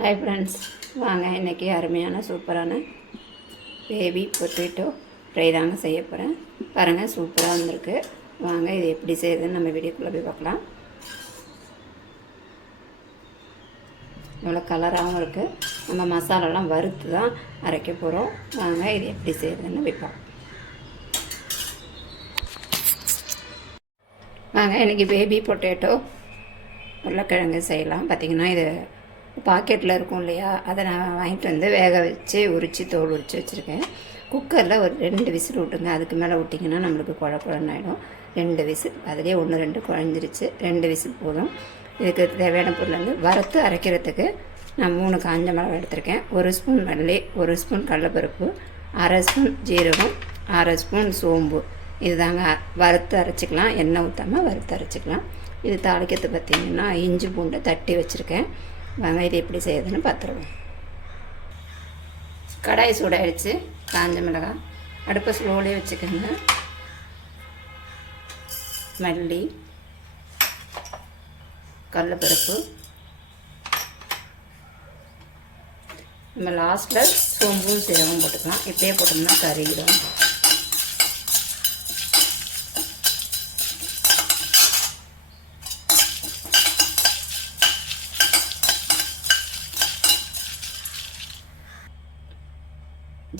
Hi friends வாங்க இன்றைக்கி அருமையான சூப்பரான பேபி பொட்டேட்டோ ஃப்ரை தாங்க செய்ய போகிறேன் பாருங்கள் சூப்பராக வந்திருக்கு. வாங்க இது எப்படி செய்யுதுன்னு நம்ம வீடியோக்குள்ளே போய் பார்க்கலாம். இவ்வளோ கலராகவும் இருக்குது நம்ம மசாலாலாம் வறுத்து தான் அரைக்க போகிறோம் வாங்க இது எப்படி செய்யுதுன்னு வைப்போம் வாங்க இன்றைக்கி பேபி பொட்டேட்டோ உருளைக்கிழங்கு செய்யலாம். பார்த்திங்கன்னா இது பாக்கெட்டில் இருக்கும் இல்லையா? அதை நான் வாங்கிட்டு வந்து வேக வச்சு உரித்து தோல் உரித்து வச்சுருக்கேன். குக்கரில் ஒரு ரெண்டு விசில் விட்டுங்க அதுக்கு மேலே விட்டிங்கன்னா நம்மளுக்கு குழ குழன்னு ஆகிடும் ரெண்டு விசில் அதிலே ஒன்று ரெண்டு குழஞ்சிருச்சு. ரெண்டு விசில் போதும். இதுக்கு தேவையான பொருள் வந்து வறுத்து அரைக்கிறதுக்கு நான் மூணு காஞ்ச மிளகா எடுத்திருக்கேன். ஒரு ஸ்பூன் மல்லி ஒரு ஸ்பூன் கடலப்பருப்பு அரை ஸ்பூன் ஜீரகம் அரை ஸ்பூன் சோம்பு. இதுதாங்க. வறுத்து அரைச்சிக்கலாம். எண்ணெய் ஊற்றாமல் வறுத்து அரைச்சிக்கலாம். இது தாளிக்கிறது பார்த்திங்கன்னா இஞ்சி பூண்டை தட்டி வச்சுருக்கேன். வாங்க இது எப்படி செய்யுதுன்னு பார்த்துருவோம் கடாய் சூடாயிடுச்சு. காஞ்ச மிளகாய் அடுப்பை ஸ்லோலே வச்சுக்கோங்க. மல்லி. கடலப்பருப்பு நம்ம லாஸ்ட்டில் சோம்பும் சீரகம் போட்டுக்கலாம். இப்போயே போட்டோம்னா கறியிடும்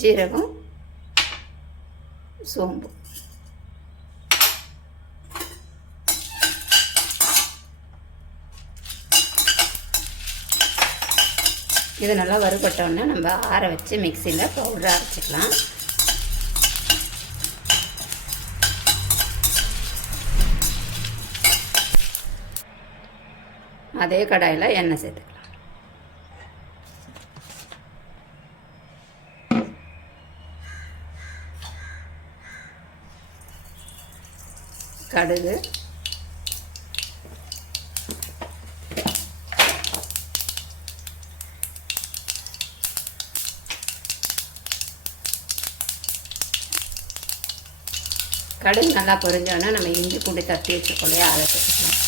ஜீரகம் சோம்பு. இது நல்லா வறுபட்டோன்னா நம்ம ஆற வச்சு மிக்சியில் பவுடர் அரைச்சிக்கலாம். அதே கடாயில் எண்ணெய் சேர்த்துக்கலாம். கடுகு. கடுகு நல்லா பொரிஞ்சோன்னா நம்ம இஞ்சி பூண்டு தட்டி வச்சுக்கொள்ளையே அதை வச்சுக்கலாம்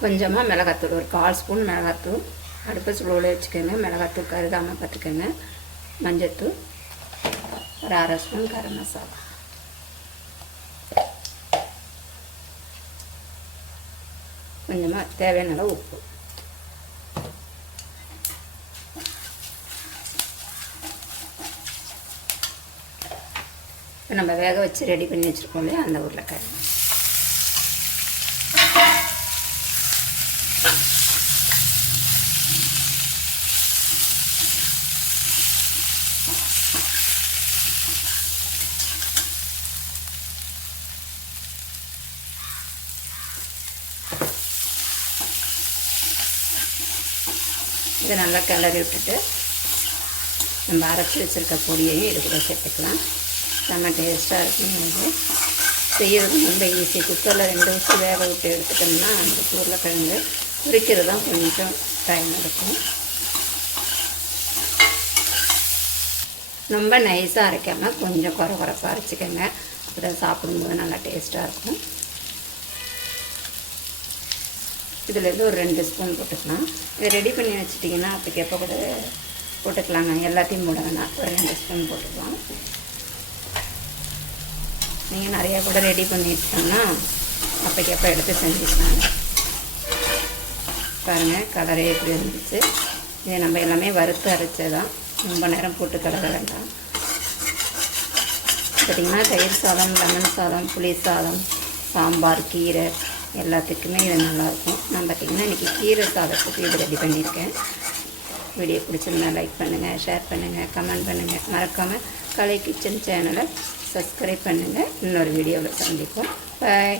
கொஞ்சமாக மிளகாத்தூள் ஒரு கால் ஸ்பூன் மிளகாத்தூள். அடுப்பு ஸ்லோவில் வச்சுக்கோங்க. மிளகாத்தூள் கருதாமல் பார்த்துக்கோங்க. மஞ்சத்தூள் ஒரு அரை ஸ்பூன் கரம் மசாலா. கொஞ்சமாக தேவையான அளவு உப்பு. இப்போ நம்ம வேக வச்சு ரெடி பண்ணி வச்சுருக்கோம் இல்லையா? அந்த உருளைக்கிழங்கு. இதை நல்லா கிளறி விட்டுட்டு நம்ம அரைச்சி வச்சுருக்க பொடியையும் இது கூட சேர்த்துக்கலாம். செம்ம டேஸ்ட்டாக இருக்கும் இது. செய்கிறது ரொம்ப ஈஸி குக்கரில் ரெண்டு வருஷம் வேக விட்டு எடுத்துட்டோம்னா அந்த உருளைக்கிழங்கு பொரிக்கிறது தான் கொஞ்சம் டைம் எடுக்கும். ரொம்ப நைஸாக அரைக்காமல் கொஞ்சம் குறை குறைப்பாக அரைச்சிக்கோங்க. அப்படி சாப்பிடும்போது நல்லா டேஸ்ட்டாக இருக்கும். இதுலேருந்து ஒரு ரெண்டு ஸ்பூன் போட்டுக்கலாம். இதை ரெடி பண்ணி வச்சிட்டிங்கன்னா அதுக்கு எப்போ கூட போட்டுக்கலாங்க. எல்லாத்தையும் போட வேணாம் ஒரு ரெண்டு ஸ்பூன் போட்டுக்கலாம். நீங்கள் நிறையா கூட ரெடி பண்ணிட்டோம்னா அப்போக்கு எப்போ எடுத்து செஞ்சுக்கலாம் பாருங்கள் கலரே எப்படி இருந்துச்சு இதை நம்ம எல்லாமே வறுத்து அரைச்சதான் ரொம்ப நேரம் போட்டு கலர வேண்டாம். பார்த்திங்கன்னா தயிர் சாதம் லெமன் சாதம் புளி சாதம் சாம்பார் கீரை எல்லாத்துக்குமே இது நல்லாயிருக்கும். நான் பார்த்திங்கன்னா இன்றைக்கி கீரை சாதத்துக்கு இது ரெடி பண்ணியிருக்கேன். வீடியோ பிடிச்சிருந்தா லைக் பண்ணுங்கள் ஷேர் பண்ணுங்கள் கமெண்ட் பண்ணுங்கள் மறக்காமல் கலை கிச்சன் சேனலை சப்ஸ்கிரைப் பண்ணுங்கள் இன்னொரு வீடியோவில் சந்திப்போம். பாய்